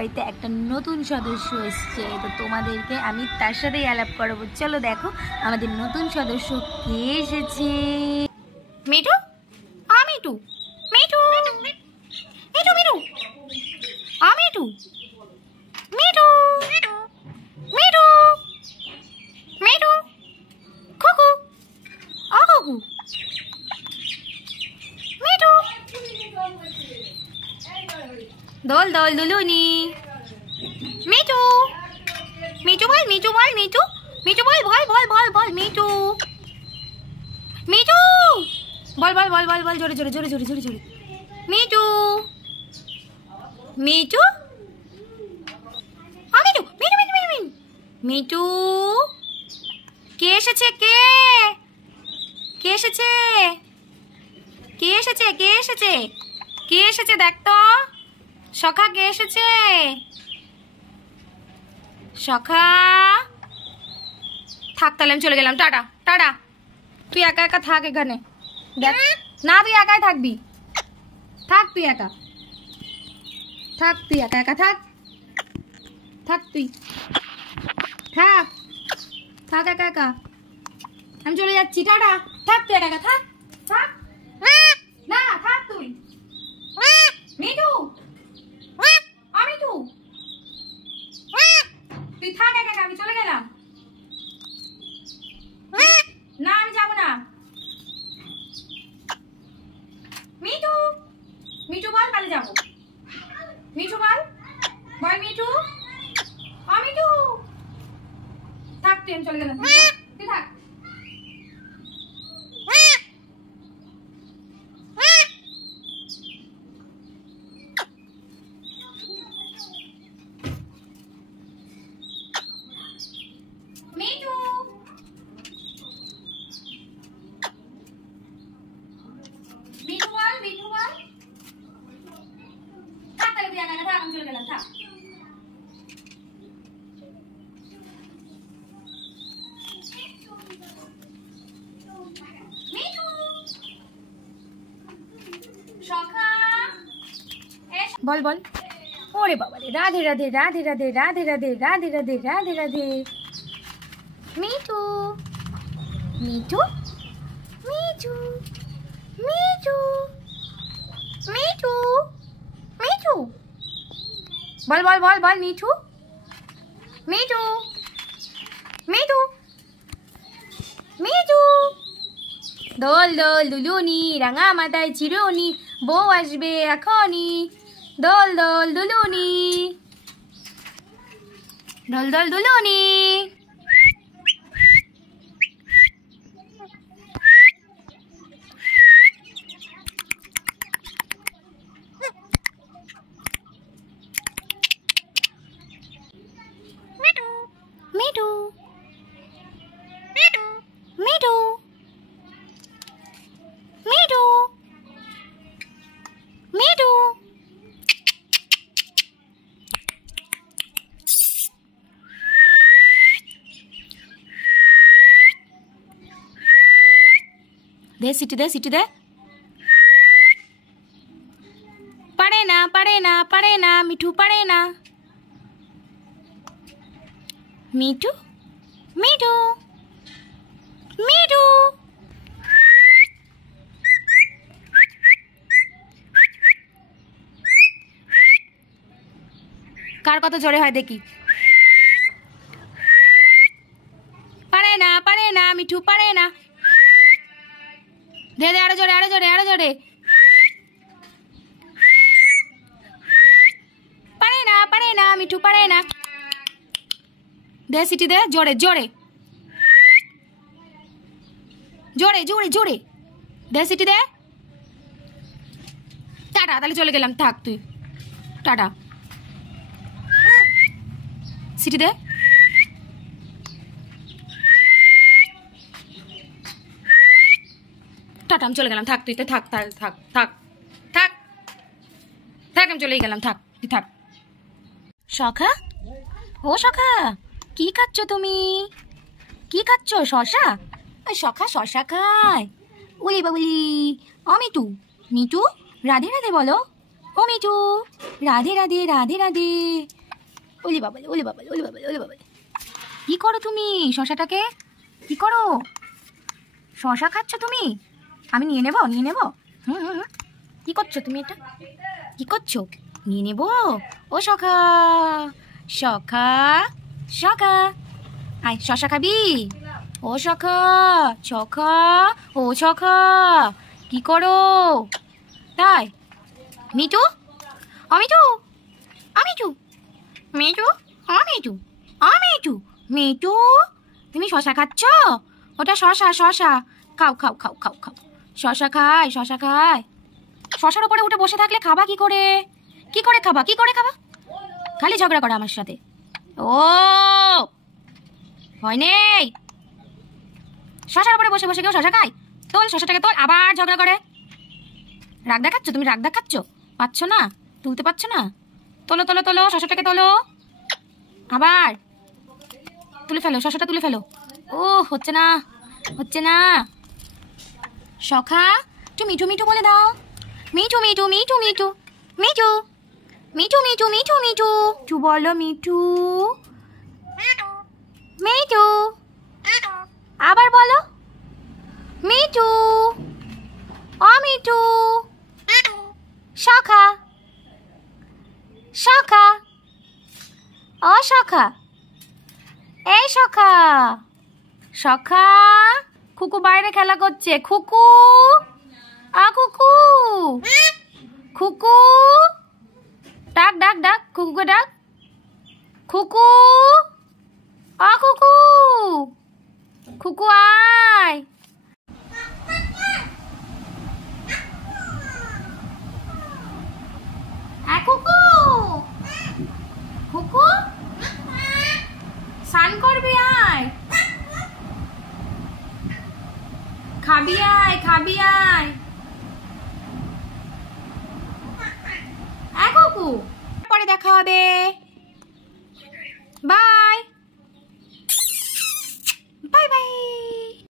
বাড়িতে একটা নতুন সদস্য এসছে, তো তোমাদেরকে আমি তার সাথেই আলাপ করাবো। চলো দেখো আমাদের নতুন সদস্য কে এসেছে। মিঠু, মিঠু, মিঠু, মিঠু, মিঠু, মিঠু, মিঠু, মিঠু, মিঠু, কুকু, কুকু, মিঠু, দোল দোল দুলুনি, মিঠু, মিঠু বল, মিঠু বল, মিঠু, মিঠু বল, বল বল বল বল, মিঠু, মিঠু বল বল বল বল বল, জোরে জোরে জোরে জোরে জোরে জোরে, মিঠু, মিঠু, মিঠু, মিঠু, মিঠু, মিঠু, মিঠু, কে এসেছে? কে কে এসেছে? কে এসেছে? কে এসেছে? কে এসেছে দেখ তো, সখা কে এসেছে? সখা, থাক তাহলে আমি চলে গেলাম, টাটা টাটা। তুই একা একা থাক এখানে, দেখ না তুই একাই থাকবি, থাক তুই একা থাক, তুই একা একা থাক, থাক তুই থাক, থাক একা একা, আমি চলে যাচ্ছি, টাটা। থাক তুই একা একা থাক, থাক না থাক তুই। মিঠু, মিঠু, তুই থাক একা একা, আমি চলে গেলাম। না আমি যাবো না। মিঠু, মিঠু বল, তাহলে যাবো। মিঠু বল, বল মিঠু, মিঠু, থাক তুই, আমি চলে গেলাম, তুই থাক। মিঠু, মিঠু বল, মিঠু বল, থাক তাহলে তুই একা একা থাক, আমি চলে গেলাম, থাক। মিঠু, সখা, বল বল। ওরে বাবা রে, রাধে রাধে রাধে রাধে রাধে রাধে রাধে রাধে রাধে রাধে। মিঠু, মিঠু, মিঠু, মিঠু, মিঠু, মিঠু, বল বল বল বল, মিঠু, মিঠু, মিঠু, মিঠু, দোল দোল দুলুনি, রাঙা মাথায় চিরুনি, বউ আসবে এখনই, দোল দোল দুলুনি, দোল দোল দুলুনি। মিঠু, মিঠু, মিঠু, মিঠু, মিঠু, দে সিটি, দে সিটি দে। পারে না পারে না পারে না, মিঠু পারে না। মিঠু, মিঠু, মিঠু, কার কত জোরে হয় দেখি। পারে না পারে না, মিঠু পারে না। দে দে, আরো জোরে আরো জোরে আরো জোরে। পারে না মিঠু পারে না। দে সিটি দে, জোরে জোরে জোরে জোরে জোরে, দে সিটি দে। টাটা, তাহলে চলে গেলাম, থাক তুই, টাটা। সিটি দে। টাটা, আমি চলে গেলাম, থাক তুই, থাক থাক থাক থাক থাক থাক, আমি চলেই গেলাম, থাক তুই থাক। সখা, ও সখা, কি খাচ্ছ তুমি? কি খাচ্ছ? শশা? সখা শশা খায়? ওলি বাবুলি। মিঠু, মিঠু রাধে রাধে বলো। ও মিঠু, রাধে রাধে রাধে রাধে। ওলে বাবালে ওলে বাবালে ওলে বাবালে ওলে বাবালে। কি করো তুমি শশাটাকে? কি করো? শশা খাচ্ছ তুমি? আমি নিয়ে নেব নিয়ে নেব। কি করছো তুমি এটা? কি করছো? নিয়ে নেব। ও সখা সখা সখা, আয় শশা খাবি? ও সখা সখা, ও সখা কি করো? তাই মিঠু, ও মিঠু, ও মিঠু, মিঠু, ও মিঠু, ও মিঠু, মিঠু তুমি শশা খাচ্ছ? ওটা শশা শশা, খাও খাও খাও খাও খাও। শশা খায় শশা খায়। শশার উপরে উঠে বসে থাকলে খাবা কি করে? কি করে খাবা? কি করে খাবা? খালি ঝগড়া করা আমার সাথে। ও ভয় নেই। শশার উপরে বসে বসে কেউ শশা খায়? তোল শশাটাকে তোল। আবার ঝগড়া করে। রাগ দেখাচ্ছ তুমি? রাগ দেখাচ্ছ? পাচ্ছ না, তুলতে পারছো না? তোলো তোলো তোলো শশাটাকে তোলো। আবার তুলে ফেলো শশাটা, তুলে ফেলো। ও হচ্ছে না, হচ্ছে না। সখা একটু মিঠু মিঠু বলে দাও। মিঠু মিঠু মিঠু মিঠু মিঠু মিঠু মিঠু মিঠু মিঠু টু বলো মিঠু মিঠু। আবার বলো মিঠু, ও মিঠু। সখা সখা, ও সখা, এই সখা সখা। খুকু বাইরে খেলা করছে। খুকু, আ খুকু, খুকু ডাক ডাক ডাক, খুকুকে ডাক। খুকু, আ খুকু, খুকু আয়। খুকু, খুকু স্নান করবি? আয় খাবি, আয় খাবি আয়। খুকু পরে দেখা হবে।